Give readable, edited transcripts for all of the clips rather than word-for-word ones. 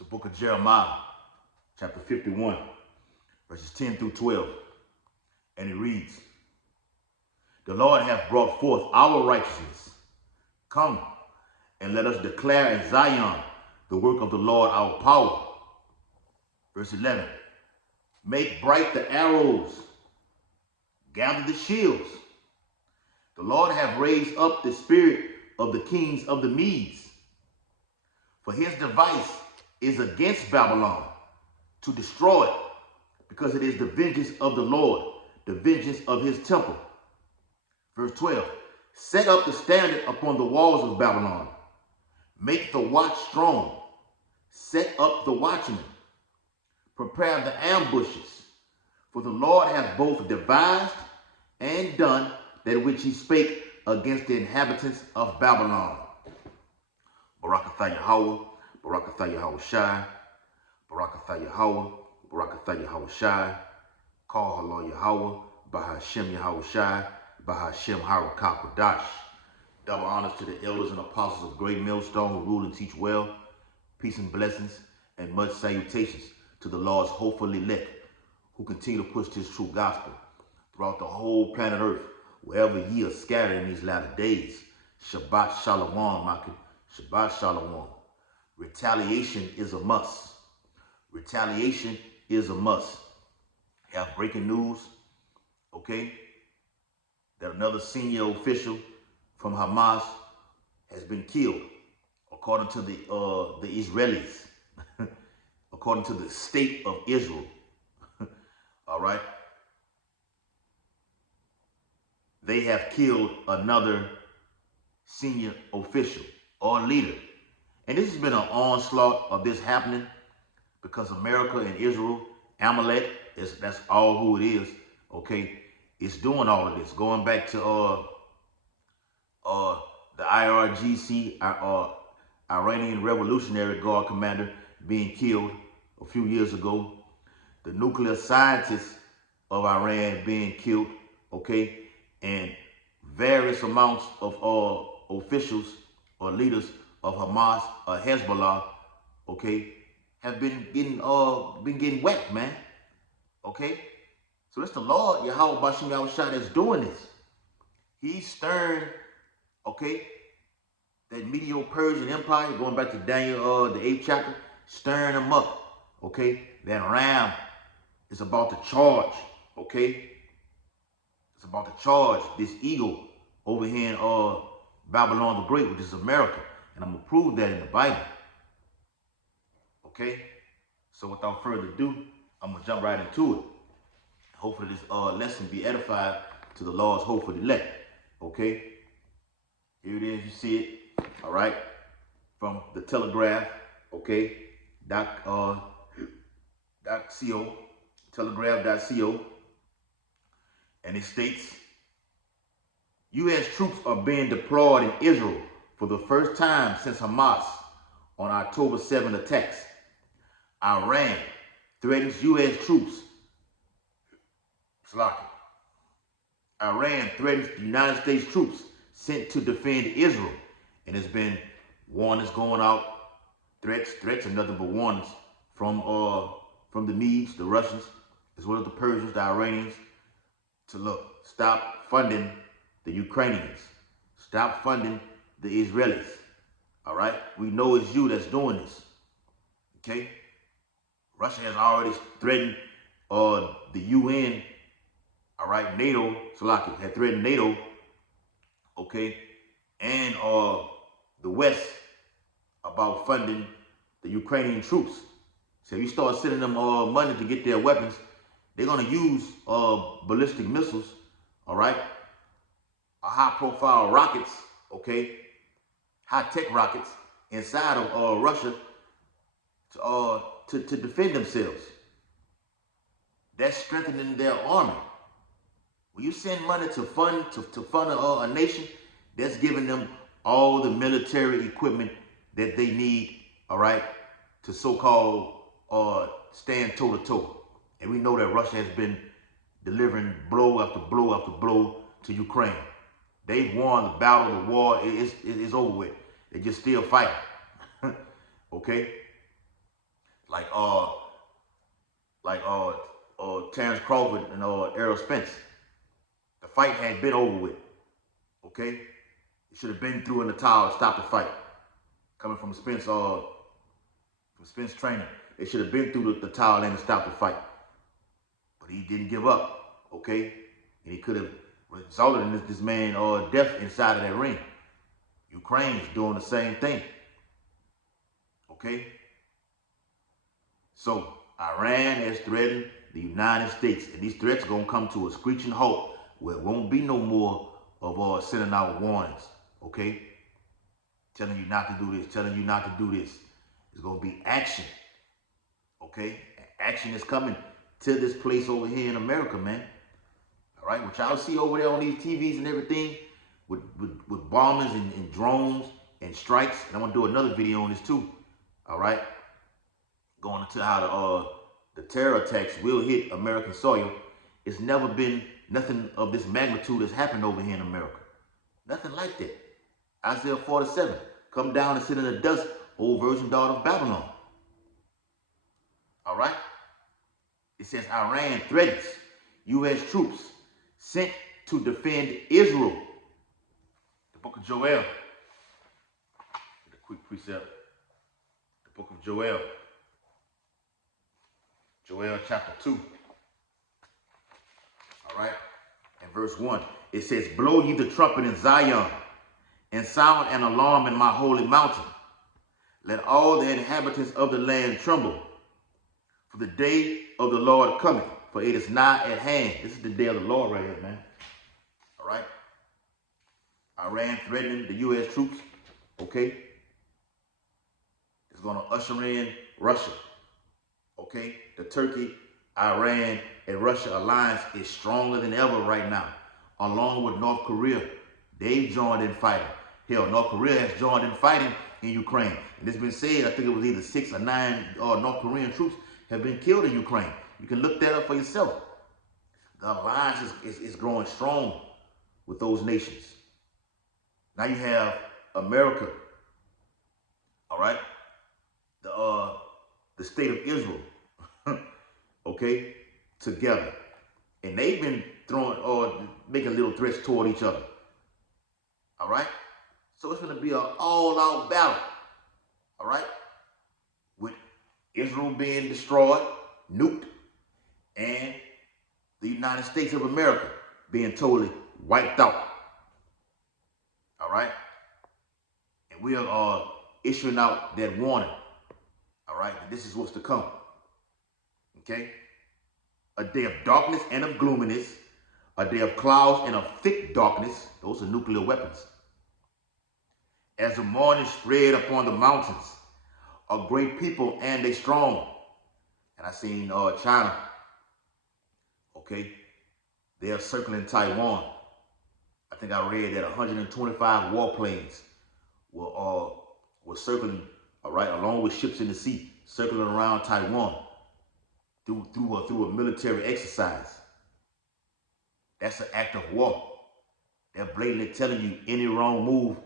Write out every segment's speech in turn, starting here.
the book of Jeremiah, chapter 51, verses 10 through 12. And it reads, "The Lord hath brought forth our righteousness. Come, and let us declare in Zion the work of the Lord our power." Verse 11, "Make bright the arrows, gather the shields. The Lord hath raised up the spirit of the kings of the Medes. For his device is against Babylon, to destroy it, because it is the vengeance of the Lord, the vengeance of his temple." Verse 12, "Set up the standard upon the walls of Babylon. Make the watch strong. Set up the watchmen. Prepare the ambushes. For the Lord hath both devised and done that which he spake against the inhabitants of Babylon." Barakatha Yahweh, Barakatha Yahweh Shai, Barakatha Yahweh, Barakatha Yahweh Shai, Call Halal Yahweh, Bahashem Yahweh Shai, Bahashem Harakah Kodash. Double honors to the elders and apostles of Great Millstone who rule and teach well. Peace and blessings and much salutations to the Lord's hopeful elect who continue to push this true gospel throughout the whole planet Earth, wherever ye are scattered in these latter days. Shabbat Shalom, Makin. Shabbat Shalom. Retaliation is a must. Retaliation is a must. Have breaking news, okay, that another senior official from Hamas has been killed, according to the Israelis, according to the state of Israel. All right, they have killed another senior official or leader, and this has been an onslaught of this happening because America and Israel, Amalek, that's all who it is. Okay, it's doing all of this, going back to the IRGC, Iranian Revolutionary Guard commander, being killed a few years ago. The nuclear scientists of Iran being killed, okay, and various amounts of officials or leaders of Hamas or Hezbollah, okay, have been getting whacked, man. Okay, so it's the Lord Yahweh Bashim Yahushua that's doing this. He's stirring, okay, that Medo-Persian Empire, going back to Daniel, the 8th chapter, stirring them up, okay? That ram is about to charge, okay? It's about to charge this eagle over here in Babylon the Great, which is America. And I'm going to prove that in the Bible, okay? So without further ado, I'm going to jump right into it. Hopefully this lesson be edified to the Lord's hopeful elect, okay? Here it is, you see it. All right, from the Telegraph, okay, .co, telegraph.co, and it states, U.S. troops are being deployed in Israel for the first time since Hamas on October 7 attacks. Iran threatens U.S. troops. Iran threatens the United States troops sent to defend Israel. And there's been warnings going out, threats are nothing but warnings from the Medes, the Russians, as well as the Persians, the Iranians, to look, stop funding the Ukrainians, stop funding the Israelis. All right, we know it's you that's doing this. Okay, Russia has already threatened the UN. All right, NATO, had threatened NATO. Okay, and the West about funding the Ukrainian troops. So if you start sending them money to get their weapons, they're going to use ballistic missiles, all right, high-profile rockets, okay, high-tech rockets inside of Russia to defend themselves. That's strengthening their army. When you send money to fund a nation, that's giving them all the military equipment that they need, all right, to so-called stand toe-to-toe. And we know that Russia has been delivering blow after blow after blow to Ukraine. They've won the battle, the war is over with. They just still fighting, okay? like Terrence Crawford and Errol Spence. The fight had been over with. Okay, it should have been through in the towel to stop the fight. Coming from Spence training, it should have been through the towel and to stop the fight. But he didn't give up. Okay, and he could have resulted in this man death inside of that ring. Ukraine's doing the same thing. Okay, so Iran has threatened the United States, and these threats are gonna come to a screeching halt where it won't be no more of sending out warnings. Okay, telling you not to do this, telling you not to do this. It's gonna be action. Okay, action is coming to this place over here in America, man. All right, what y'all see over there on these TVs and everything, with bombers and drones and strikes. And I'm gonna do another video on this too. All right, going into how the terror attacks will hit American soil. It's never been nothing of this magnitude that's happened over here in America. Nothing like that. Isaiah 47, come down and sit in the dust, old virgin daughter of Babylon. All right. It says Iran threatens U.S. troops sent to defend Israel. The book of Joel. The quick precept. The book of Joel. Joel chapter 2. All right. And verse 1. It says, blow ye the trumpet in Zion, and sound an alarm in my holy mountain. Let all the inhabitants of the land tremble. For the day of the Lord cometh, for it is nigh at hand. This is the day of the Lord right here, man. All right. Iran threatening the U.S. troops. Okay. It's going to usher in Russia. Okay. The Turkey, Iran, and Russia alliance is stronger than ever right now. Along with North Korea. They've joined in fighting. Hell, North Korea has joined in fighting in Ukraine. And it's been said, I think it was either 6 or 9 North Korean troops have been killed in Ukraine. You can look that up for yourself. The alliance is growing strong with those nations. Now you have America, all right? The state of Israel, okay, together. And they've been throwing making little threats toward each other. All right? So it's gonna be an all-out battle. All right? With Israel being destroyed, nuked, and the United States of America being totally wiped out. All right? And we are issuing out that warning. All right? And this is what's to come. Okay? A day of darkness and of gloominess, a day of clouds and of thick darkness. Those are nuclear weapons. As the morning spread upon the mountains, a great people and they strong. And I seen China, okay, they are circling Taiwan. I think I read that 125 warplanes were circling, all right, along with ships in the sea, circling around Taiwan through a military exercise. That's an act of war. They're blatantly telling you any wrong move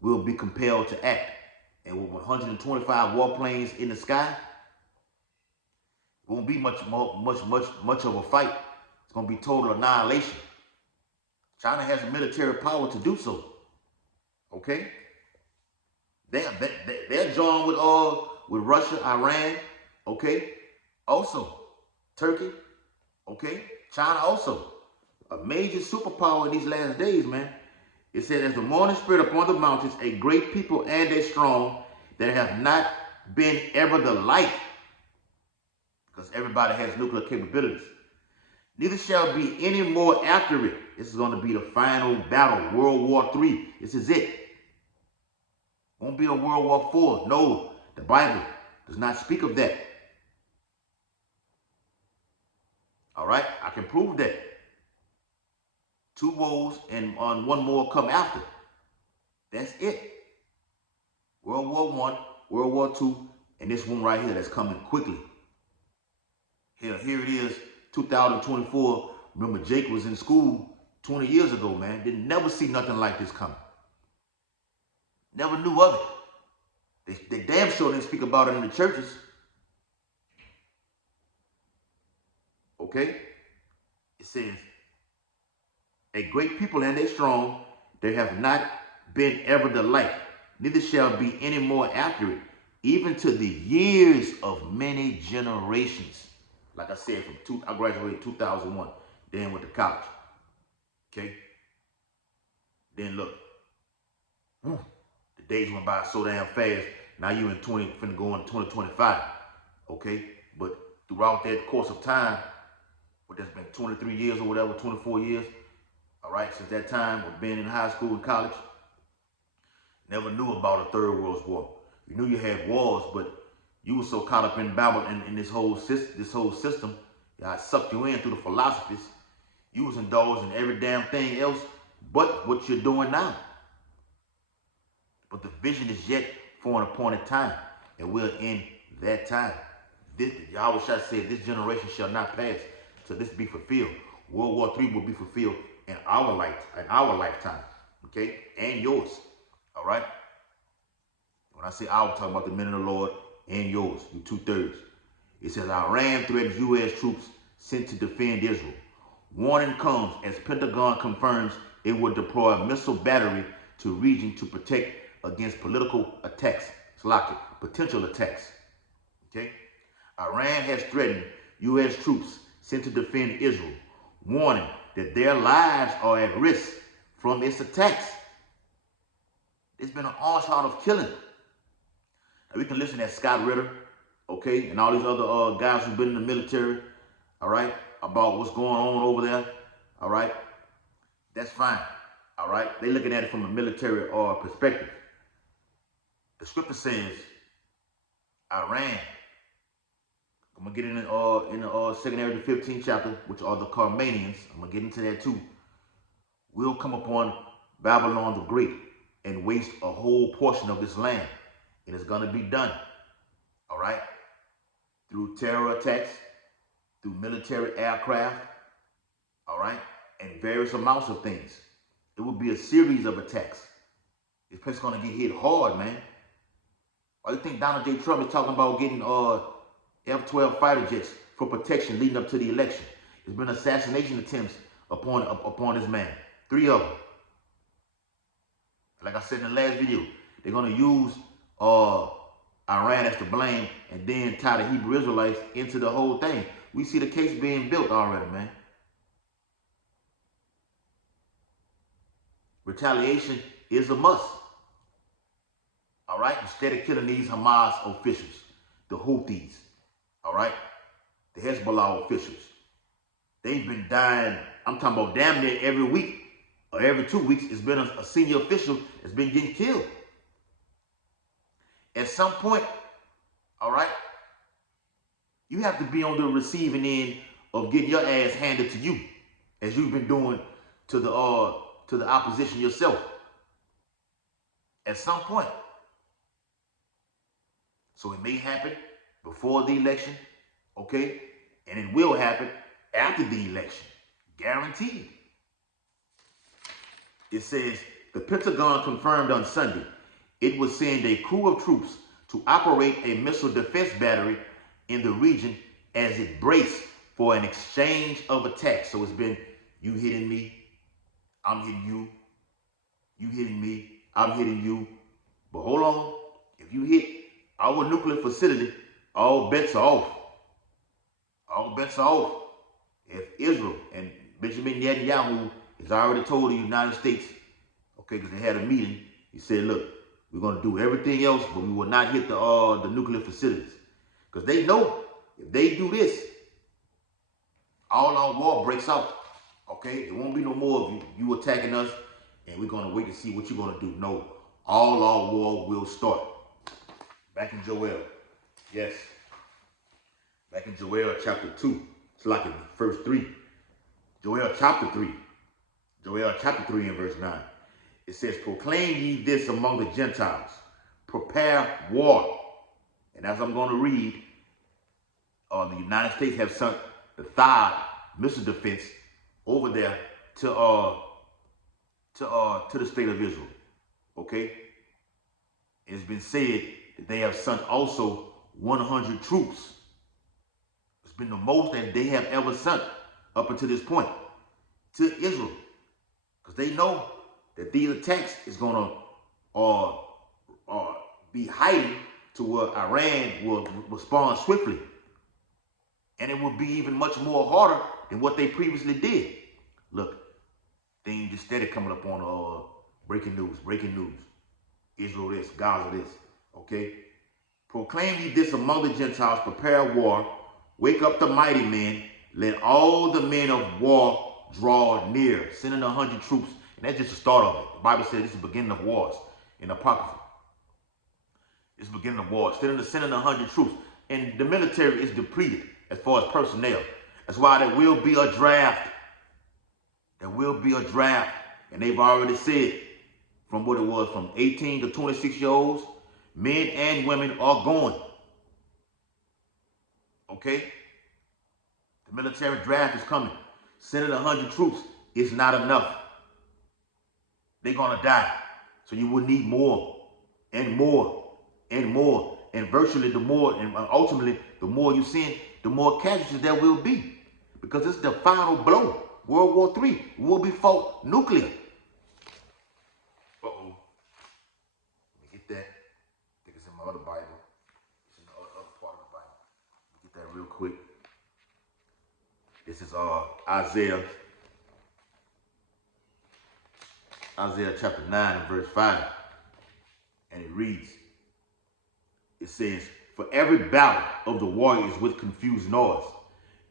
will be compelled to act. And with 125 warplanes in the sky, it won't be much of a fight. It's going to be total annihilation. China has the military power to do so. Okay? They're joined with Russia, Iran, okay? Also, Turkey, okay? China also. A major superpower in these last days, man. It said, as the morning spread upon the mountains, a great people and a strong, there have not been ever the like. Because everybody has nuclear capabilities. Neither shall be any more after it. This is going to be the final battle, World War III. This is it. Won't be a World War IV. No, the Bible does not speak of that. All right, I can prove that. 2 woes and one more come after. That's it. World War I, World War II, and this one right here that's coming quickly. Here it is, 2024. Remember, Jake was in school 20 years ago, man. Didn't never see nothing like this coming. Never knew of it. They damn sure didn't speak about it in the churches. Okay? It says, a great people and they strong, they have not been ever the like, neither shall be any more after it, even to the years of many generations. Like I said, I graduated in 2001, then went to college. Okay? Then look, the days went by so damn fast. Now you in finna go into 2025. Okay? But throughout that course of time, what that's been 23 years or whatever, 24 years, all right, since that time of being in high school and college, never knew about a third world war. You knew you had wars, but you were so caught up in Bible and in this whole system, I sucked you in through the philosophies. You was indulged in every damn thing else but what you're doing now. But the vision is yet for an appointed time, and we're in that time. Yahweh Shai said, this generation shall not pass till this be fulfilled. World War III will be fulfilled in our lifetime, okay, and yours. All right. When I say our, I'm talking about the men of the Lord and yours, you 2/3. It says, Iran threatens U.S. troops sent to defend Israel. Warning comes as Pentagon confirms it will deploy a missile battery to region to protect against political attacks. It's like potential attacks. Okay? Iran has threatened U.S. troops sent to defend Israel, warning that their lives are at risk from its attacks. It's been an onslaught of killing. Now we can listen to Scott Ritter, okay, and all these other guys who've been in the military, all right, about what's going on over there, all right. That's fine, all right. They're looking at it from a military perspective. The scripture says, Iran. I'm gonna get in the 2nd area of the 15th chapter, which are the Carmanians. I'm gonna get into that too. Will come upon Babylon the Great and waste a whole portion of this land. And it's gonna be done, all right? Through terror attacks, through military aircraft, all right? And various amounts of things. It will be a series of attacks. This place is gonna get hit hard, man. Why do you think Donald J. Trump is talking about getting F-12 fighter jets for protection leading up to the election? There's been assassination attempts upon this man. 3 of them. Like I said in the last video, they're gonna use Iran as to blame and then tie the Hebrew Israelites into the whole thing. We see the case being built already, man. Retaliation is a must. All right? Instead of killing these Hamas officials, the Houthis, all right? The Hezbollah officials. They've been dying, I'm talking about damn near every week or every 2 weeks, it's been a senior official that's been getting killed. At some point, all right, you have to be on the receiving end of getting your ass handed to you, as you've been doing to the opposition yourself. At some point. So it may happen before the election, okay? And it will happen after the election. Guaranteed. It says, the Pentagon confirmed on Sunday it would send a crew of troops to operate a missile defense battery in the region as it braced for an exchange of attacks. So it's been you hitting me, I'm hitting you, you hitting me, I'm hitting you. But hold on, if you hit our nuclear facility, all bets are off. All bets are off. If Israel and Benjamin Netanyahu has already told the United States, okay, because they had a meeting, he said, look, we're going to do everything else, but we will not hit the nuclear facilities. Because they know if they do this, all our war breaks out. Okay? There won't be no more of you attacking us, and we're going to wait to see what you're going to do. No, all our war will start. Back in Joel. Yes. Back in Joel chapter 2. It's like in verse 3. Joel chapter 3. Joel chapter 3 and verse 9. It says, proclaim ye this among the Gentiles. Prepare war. And as I'm going to read, the United States have sent the THAAD missile defense over there to the state of Israel. Okay? It's been said that they have sent also 100 troops. It's It's been the most that they have ever sent up until this point to Israel. Because they know that these attacks is going to be heightened to where Iran will respond swiftly. And it will be even much more harder than what they previously did. Look, things just steady coming up on breaking news. Israel this, Gaza this, okay? Proclaim ye this among the Gentiles, prepare war, wake up the mighty men, let all the men of war draw near. Sending 100 troops, and that's just the start of it. The Bible says this is the beginning of wars in Apocrypha. It's the beginning of wars. Sending 100 troops. And the military is depleted as far as personnel. That's why there will be a draft. There will be a draft. And they've already said from what it was, from 18 to 26-year-olds, men and women are going. Okay? The military draft is coming. Sending 100 troops is not enough. They're going to die. So you will need more and more and more. And virtually the more, and ultimately, the more you send, the more casualties there will be. Because it's the final blow. World War III will be fought nuclear. Uh-oh. Let me get that. I think it's in my other Bible. It's in the other part of the Bible. Let me get that real quick. This is Isaiah chapter 9 and verse 5. And it reads, it says, for every battle of the warrior is with confused noise,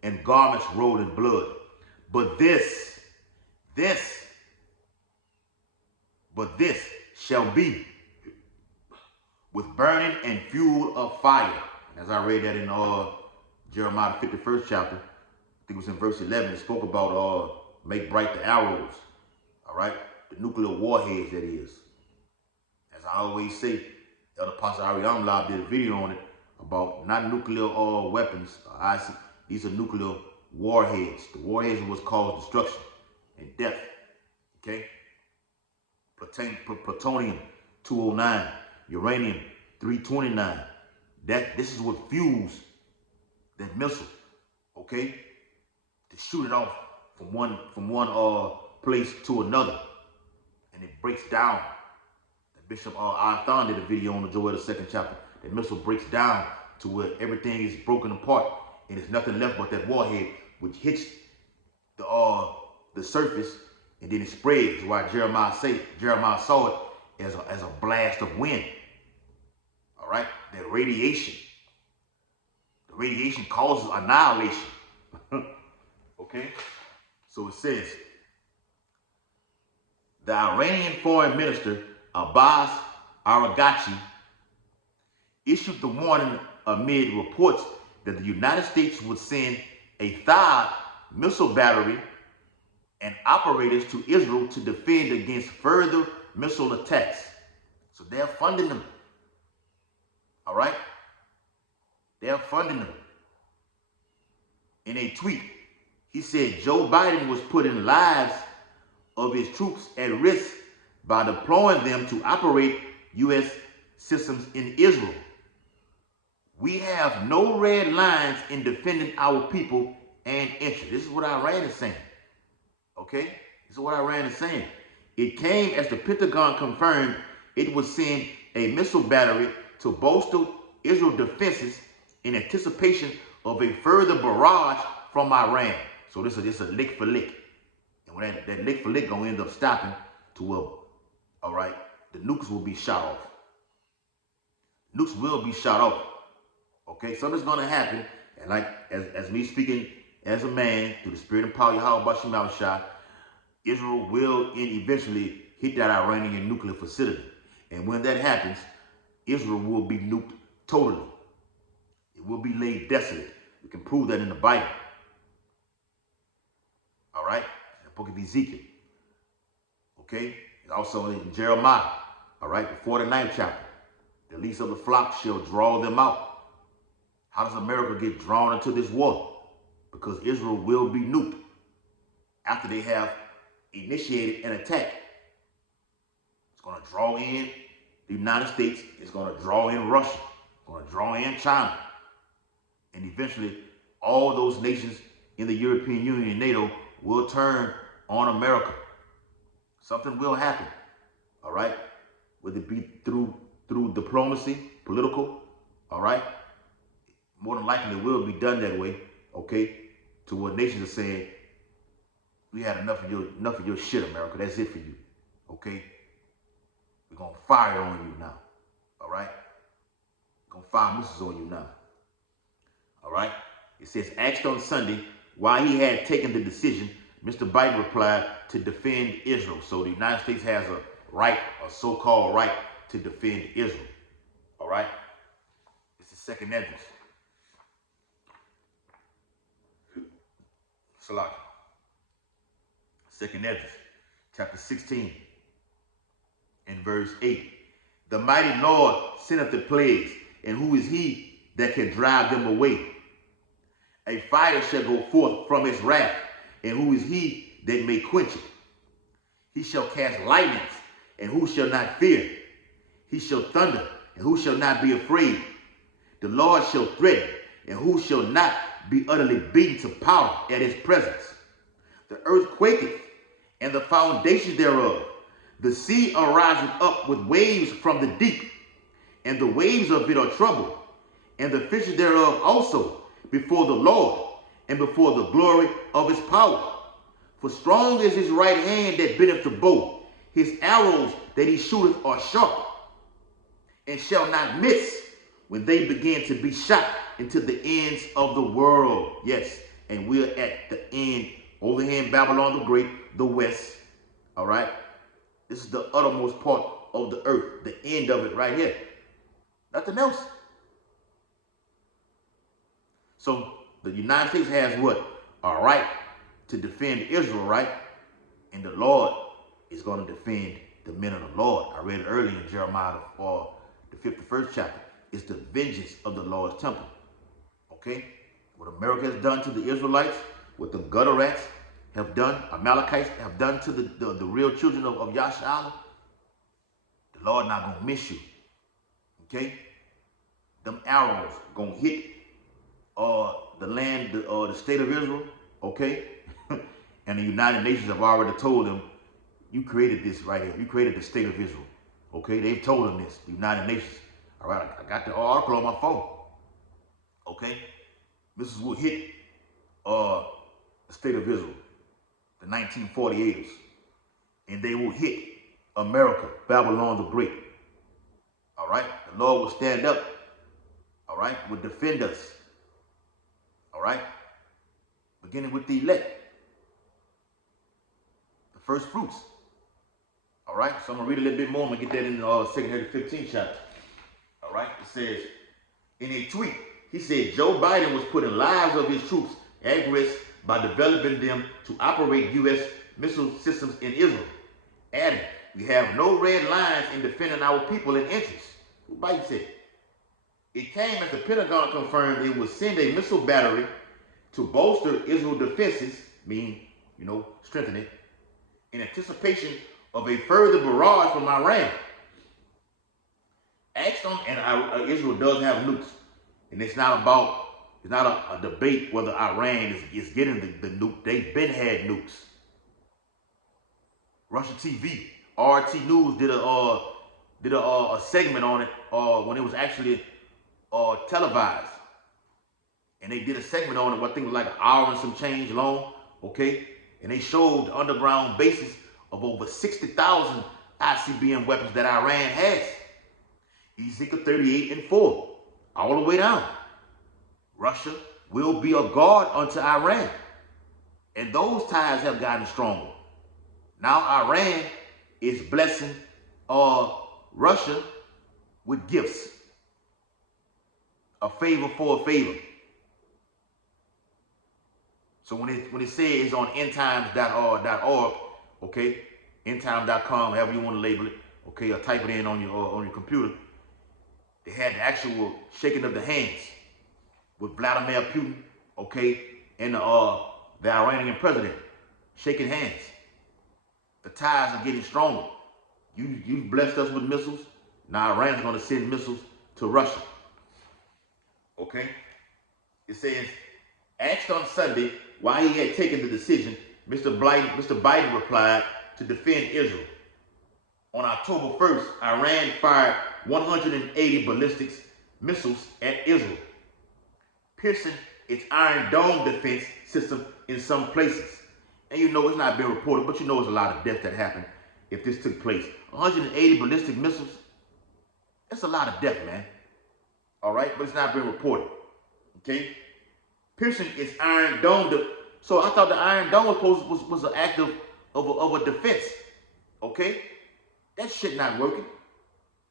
and garments rolled in blood. But this shall be with burning and fuel of fire. And as I read that in Jeremiah 51st chapter, I think it was in verse 11, it spoke about make bright the arrows. All right? The nuclear warheads, that is. As I always say, Elder Pastor Ariam Lab did a video on it about not nuclear weapons. These are nuclear warheads. The warheads are what's caused destruction and death. Okay? Plutonium 209, uranium 329. This is what fuels that missile. Okay? To shoot it off from one place to another, and it breaks down. The Bishop Arthon did a video on the Joel the 2nd chapter. The missile breaks down to where everything is broken apart, and there's nothing left but that warhead, which hits the surface, and then it spreads. Why Jeremiah saw it as a blast of wind. All right, that radiation. The radiation causes annihilation. Okay, so it says, the Iranian foreign minister Abbas Araghchi issued the warning amid reports that the United States would send a THAAD missile battery and operators to Israel to defend against further missile attacks. So they're funding them. All right? They're funding them. In a tweet, he said Joe Biden was putting lives of his troops at risk by deploying them to operate U.S. systems in Israel. We have no red lines in defending our people and interests. This is what Iran is saying. Okay? This is what Iran is saying. It came as the Pentagon confirmed it would send a missile battery to bolster Israel's defenses in anticipation of a further barrage from Iran. So this is a lick for lick. And when that lick for lick gonna end up stopping to all right, the nukes will be shot off. Nukes will be shot off. Okay, something's gonna happen, and like as me speaking as a man through the spirit and power of Yahweh Bashim Al-Shah, Israel will eventually hit that Iranian nuclear facility. And when that happens, Israel will be nuked totally. It will be laid desolate. We can prove that in the Bible. All right, in the book of Ezekiel. Okay, and also in Jeremiah. All right, the 49th chapter. The least of the flock shall draw them out. How does America get drawn into this war? Because Israel will be nuked after they have initiated an attack. It's going to draw in the United States. It's going to draw in Russia. It's going to draw in China. And eventually, all those nations in the European Union and NATO will turn on America. Something will happen, all right? Whether it be through diplomacy, political, all right? More than likely it will be done that way, okay? To what nations are saying, we had enough of your shit, America. That's it for you, okay? We're gonna fire on you now, all right? We're gonna fire missiles on you now, all right? It says, asked on Sunday why he had taken the decision, Mr. Biden replied, to defend Israel. So the United States has a right, a so-called right, to defend Israel, all right? It's the second entrance. Salaki. Second Esdras, chapter 16, and verse 8. The mighty Lord sendeth the plagues, and who is he that can drive them away? A fire shall go forth from his wrath, and who is he that may quench it? He shall cast lightnings, and who shall not fear? He shall thunder, and who shall not be afraid? The Lord shall threaten, and who shall not be utterly beaten to powder at his presence? The earth quaketh, and the foundation thereof. The sea ariseth up with waves from the deep, and the waves of it are troubled, and the fishes thereof also before the Lord, and before the glory of his power. For strong is his right hand that bendeth the bow, his arrows that he shooteth are sharp, and shall not miss when they begin to be shot into the ends of the world. Yes, and we're at the end, over here in Babylon the Great, the west, all right? This is the uttermost part of the earth, the end of it right here. Nothing else. So the United States has what? A right to defend Israel, right? And the Lord is going to defend the men of the Lord. I read it earlier in Jeremiah, the 51st chapter. It's the vengeance of the Lord's temple. Okay? What America has done to the Israelites, what the gutter rats have done, Amalekites have done to the real children of Yashala, the Lord not going to miss you. Okay? Them arrows going to hit the land, the state of Israel, okay? And the United Nations have already told them, you created this right here. You created the state of Israel, okay? They've told them this, the United Nations. All right, I got the article on my phone, okay? This is what hit the state of Israel, the 1948ers. And they will hit America, Babylon the Great. All right? The Lord will stand up, all right, will defend us. All right? Beginning with the elect. The first fruits. All right? So I'm going to read a little bit more. I'm going to get that in 2 Timothy 15 chapter. All right? It says, in a tweet, he said Joe Biden was putting lives of his troops at risk by developing them to operate U.S. missile systems in Israel. Adding, we have no red lines in defending our people and interests. What Biden said. It came as the Pentagon confirmed it would send a missile battery to bolster Israel's defenses, meaning, strengthen it, in anticipation of a further barrage from Iran. Israel does have nukes, and it's not a debate whether Iran is getting the nuke. They've been had nukes. Russian TV, RT News did a segment on it when it was actually televised. And they did a segment on it, what I think was like an hour and some change long, okay? And they showed the underground bases of over 60,000 ICBM weapons that Iran has. Ezekiel 38 and 4, all the way down. Russia will be a guard unto Iran. And those ties have gotten stronger. Now Iran is blessing Russia with gifts. A favor for a favor. So when it says it's on endtimes.org, okay, endtime.com, however you want to label it, okay, or type it in on your computer, they had the actual shaking of the hands with Vladimir Putin, okay, and the Iranian president shaking hands. The ties are getting stronger. You blessed us with missiles. Now Iran's going to send missiles to Russia. Okay? It says, Asked on Sunday why he had taken the decision, Mr. Biden replied, to defend Israel. On October 1st, Iran fired 180 ballistic missiles at Israel, piercing its Iron Dome defense system in some places. And you know it's not been reported, but you know it's a lot of death that happened if this took place. 180 ballistic missiles, that's a lot of death, man. All right, but it's not been reported. Okay, piercing its Iron Dome. So I thought the Iron Dome was an act of a defense. Okay, that shit not working.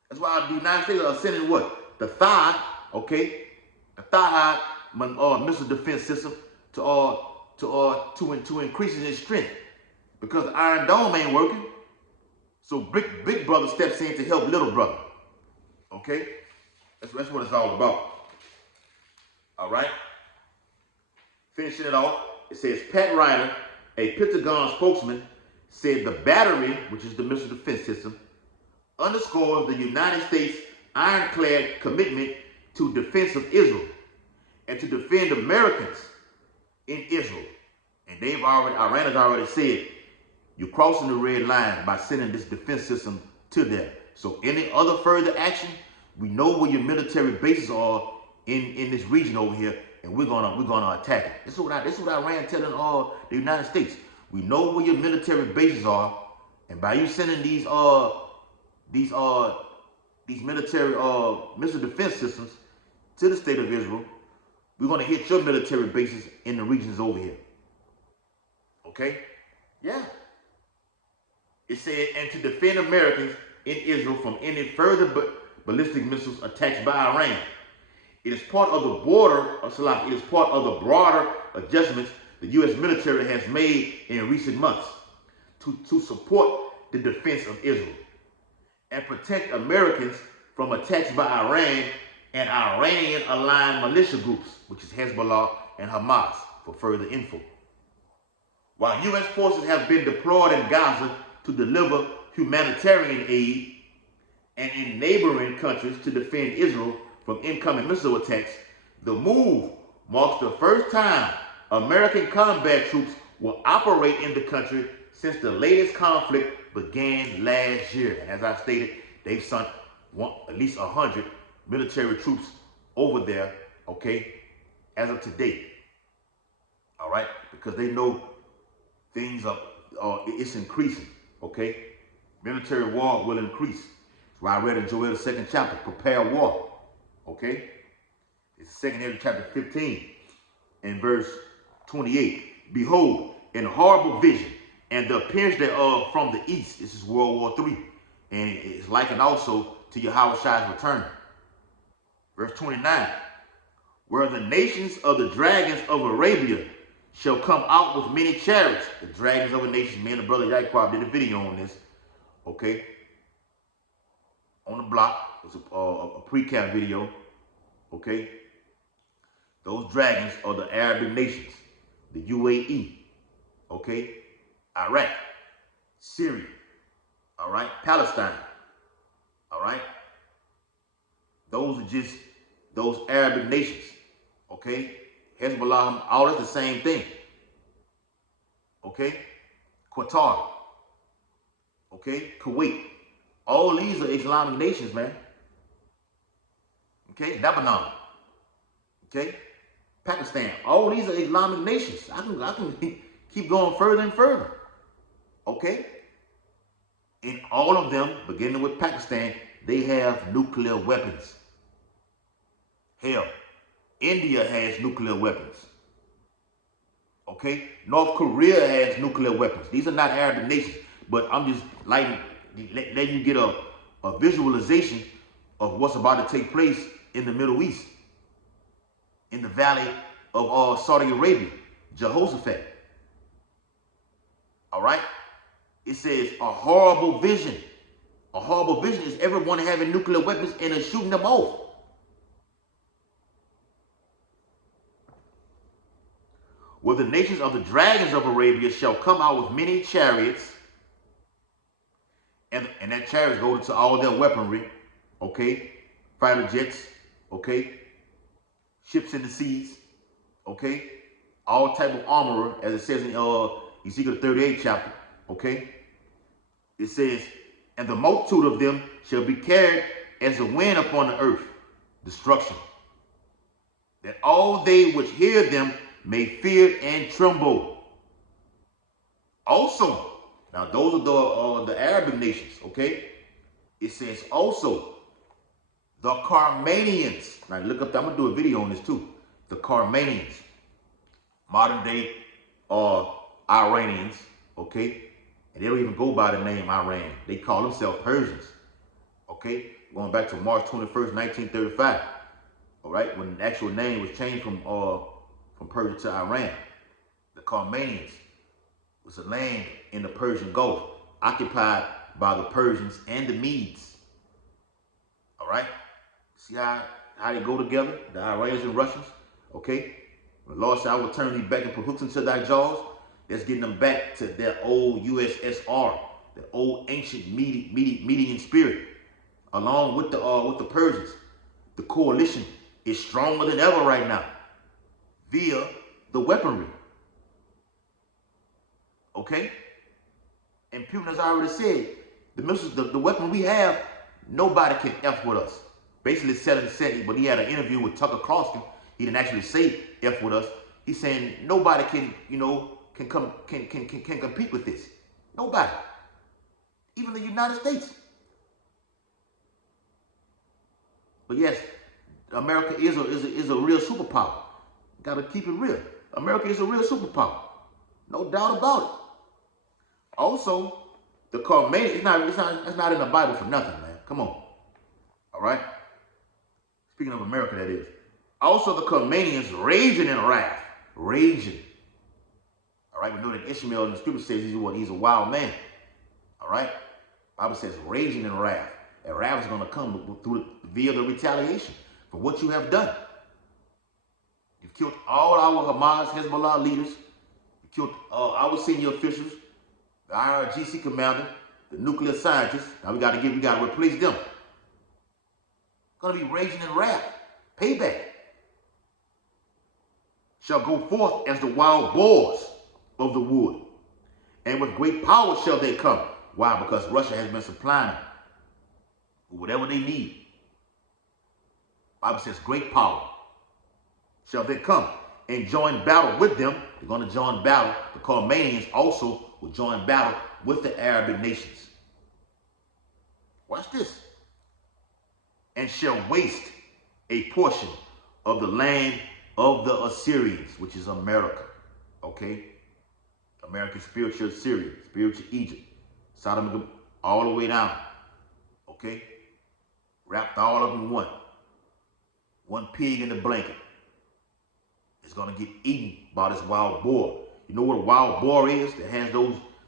That's why the United States are sending what? The THAAD, okay, the THAAD missile defense system to increase its strength, because the Iron Dome ain't working. So big brother steps in to help little brother. Okay, that's what it's all about. All right. Finishing it off, it says Pat Ryder, a Pentagon spokesman, said the battery, which is the missile defense system, underscores the United States' ironclad commitment to defense of Israel and to defend Americans in Israel. And Iran has already said, you're crossing the red line by sending this defense system to them. So any other further action, we know where your military bases are in this region over here, and we're gonna attack it. This is what Iran telling the United States. We know where your military bases are, and by you sending these military missile defense systems to the state of Israel, we're gonna hit your military bases in the regions over here. Okay? Yeah. It said, and to defend Americans in Israel from any further ballistic missiles attacks by Iran. It is part of the broader adjustments the U.S. military has made in recent months to support the defense of Israel and protect Americans from attacks by Iran and Iranian-aligned militia groups, which is Hezbollah and Hamas, for further info. While U.S. forces have been deployed in Gaza to deliver humanitarian aid and in neighboring countries to defend Israel from incoming missile attacks, the move marks the first time American combat troops will operate in the country since the latest conflict began last year. And as I stated, they've sent at least 100 military troops over there, okay, as of today. All right, because they know things it's increasing, okay? Military war will increase. That's why I read in Joel the 2nd chapter, prepare war. Okay? It's the 2nd chapter 15 and verse 28. Behold, in horrible vision, and the appearance thereof from the east. This is World War III. And it's likened also to Yahweh's return. Verse 29. Where the nations of the dragons of Arabia shall come out with many chariots. The dragons of a nation. Me and the brother Yaquab did a video on this. Okay? On the block. It was a pre-cap video. Okay? Those dragons are the Arabic nations. The UAE. Okay? Iraq. Syria. All right? Palestine. All right? Those are just those Arabic nations. Okay? Hezbollah, all that's the same thing. Okay? Qatar. Okay? Kuwait. All these are Islamic nations, man. Okay? Lebanon. Okay? Pakistan. All these are Islamic nations. I can keep going further and further. Okay? And all of them, beginning with Pakistan, they have nuclear weapons. Hell, India has nuclear weapons. Okay? North Korea has nuclear weapons. These are not Arab nations, but I'm just letting you get a visualization of what's about to take place in the Middle East, in the valley of Saudi Arabia, Jehoshaphat. All right? It says a horrible vision. A horrible vision is everyone having nuclear weapons and is shooting them off. Where the nations of the dragons of Arabia shall come out with many chariots, and that chariots go into all their weaponry, okay? Fighter jets, okay? Ships in the seas, okay? all type of armorer, as it says in Ezekiel 38 chapter, okay? It says, and the multitude of them shall be carried as a wind upon the earth, destruction, that all they which hear them may fear and tremble. Also, now those are the Arabic nations, okay? It says also, the Carmanians. Now look up, I'm gonna do a video on this too. The Carmanians, modern day Iranians, okay? And they don't even go by the name Iran. They call themselves Persians, okay? Going back to March 21st, 1935, all right? When the actual name was changed from Persia to Iran. The Carmanians was a land in the Persian Gulf, occupied by the Persians and the Medes, all right? See how they go together, the Iranians and Russians, okay? The Lord said, I will turn thee back and put hooks into thy jaws. That's getting them back to their old USSR, the old ancient Median spirit, along with the Persians. The coalition is stronger than ever right now via the weaponry, okay? And Putin has already said, the missiles, the weapon we have, nobody can F with us. Basically said, but he had an interview with Tucker Carlson. He didn't actually say F with us. He's saying nobody can, can compete with this. Nobody. Even the United States. But yes, America is a real superpower. Gotta keep it real. America is a real superpower. No doubt about it. Also, the Carmanians, it's not in the Bible for nothing, man. Come on. All right? Speaking of America, that is. Also, the Carmanians raging in wrath. Raging. All right? We know that Ishmael in the scripture says he's a wild man. All right? The Bible says raging in wrath. And wrath is going to come via the retaliation for what you have done. You've killed all our Hamas, Hezbollah leaders. You killed our senior officials, the IRGC commander, the nuclear scientists. Now we got to replace them. Going to be raging in wrath. Payback shall go forth as the wild boars of the wood, and with great power shall they come. Why? Because Russia has been supplying them with whatever they need. The Bible says great power shall they come and join battle with them. They're going to join battle. The Carmanians also will join battle with the Arabic nations. Watch this. And shall waste a portion of the land of the Assyrians, which is America, okay? American spiritual Assyria, spiritual Egypt, Sodom and Gomorrah, all the way down, okay? Wrapped all up in one pig in the blanket. It's gonna get eaten by this wild boar. You know what a wild boar is? That has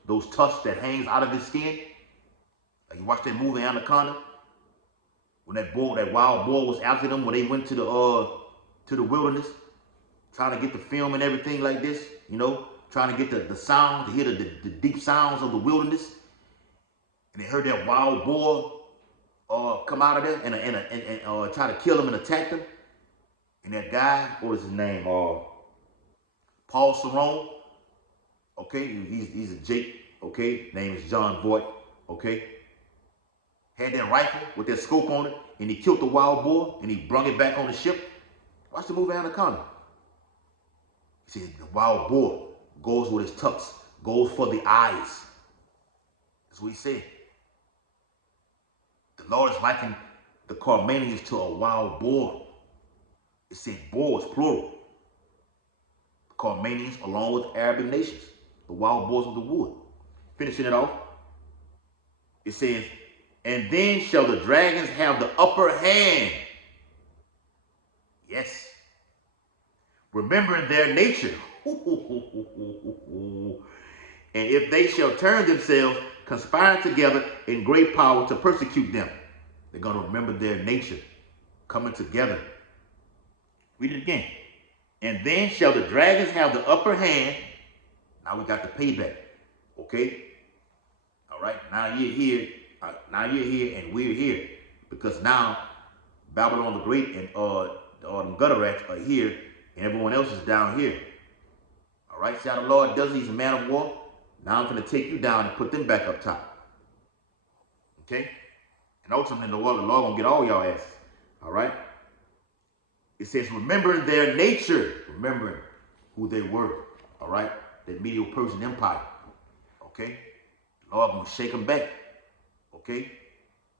those tusks that hangs out of his skin. Like you watch that movie Anaconda, when that wild boar was after them when they went to the wilderness, trying to get the film and everything like this, trying to get the sound, to hear the deep sounds of the wilderness. And they heard that wild boar come out of there and try to kill them and attack them. And that guy, what was his name? Paul Cerrone. Okay, he's a Jake. Okay, name is John Voight. Okay, had that rifle with that scope on it, and he killed the wild boar, and he brung it back on the ship. Watch the movie Anaconda. He said the wild boar goes with his tucks, goes for the eyes. That's what he said. The Lord is liking the Carmanians to a wild boar. It said boars, plural. The Carmanians along with Arabic nations, the wild boars of the wood. Finishing it off, it says, and then shall the dragons have the upper hand. Yes. Remembering their nature. And if they shall turn themselves, conspiring together in great power to persecute them. They're going to remember their nature, coming together. Read it again. And then shall the dragons have the upper hand. Now we got the payback. Okay? All right? Now you're here. Now you're here and we're here. Because now Babylon the Great and the Gutterats are here and everyone else is down here. All right, see how the Lord does it? He's a man of war. Now I'm going to take you down and put them back up top. Okay? And ultimately, the Lord going to get all y'all asses. All right? It says, remembering their nature, remembering who they were. All right? That medieval Persian Empire. Okay? The Lord going to shake them back. Okay?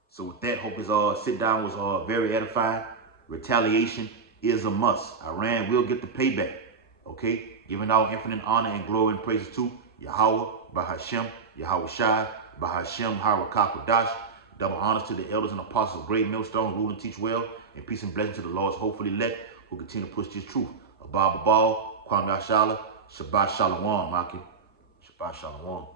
So with that, hope his sit down was very edifying. Retaliation is a must. Iran will get the payback. Okay? Giving all infinite honor and glory and praises to Yahweh, Bahashem, Yahweh Shai, Bahashem, Harakakadash. Double honors to the elders and apostles of Great Millstone, rule and teach well, and peace and blessing to the Lord's hopefully elect, who continue to push this truth. Abba Babal, Kwame Ashala, Shabbat Shalom, Maki. Shabbat Shalom.